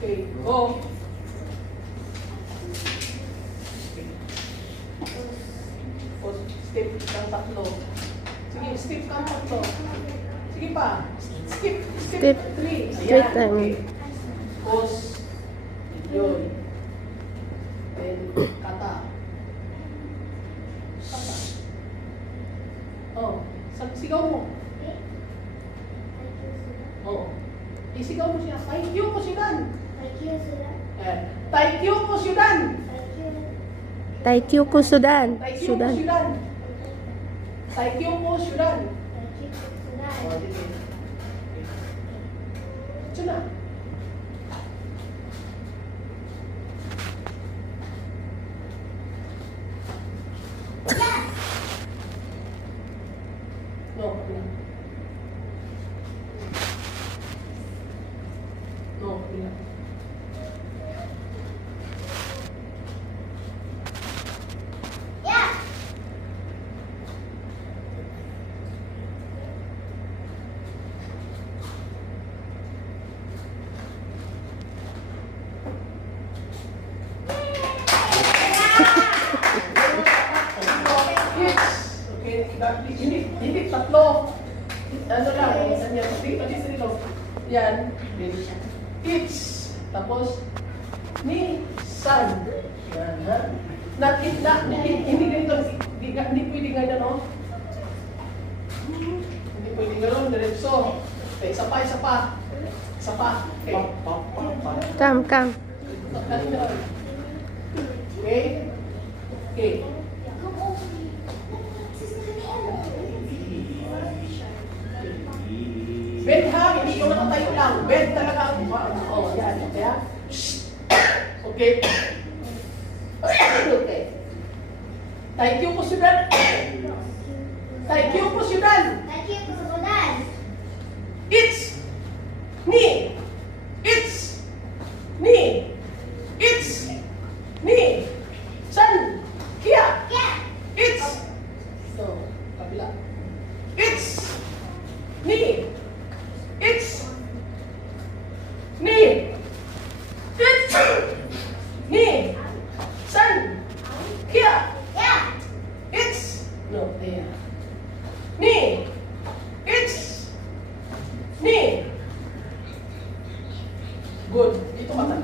Okay, go. O, step kang tatlo. Sige, step kang tatlo. Sige pa. Step 3. Straight time. Okay. Pause. Yun. Then, kata. Kata. Oh, sigaw mo. Oh. Isigaw mo siya. Taikyo ko sidan. Taikyo ko sidan. Taikyo ko Sudan. Taikyo ko Sudan. sidan. Taikyo ko sidan. Oh, dito. Ito na. No, kabila. No, kabila. Hindi, tatlo. Ano lang, dito, dito. Yan. It's. Tapos, ni, san. Yan, ha? Hindi ganito, hindi pwede ganyan, no? Hindi pwede ganun, diretso. Okay, isa pa. Isa pa. Okay. Come, come. Okay. Okay. Bed ha, hindi yung nakatayo lang. Bed talaga. Oh, yan. Kaya, okay. Okay. Thank you po, Sudan. Thank you po, Sudan. It's ni. It's ni. It's ni. San. Kia. It's. So, kabila. It's ni. It's ni. It's ni. San. Kia. It's no there. Ni. It's ni. Good. Ito mata.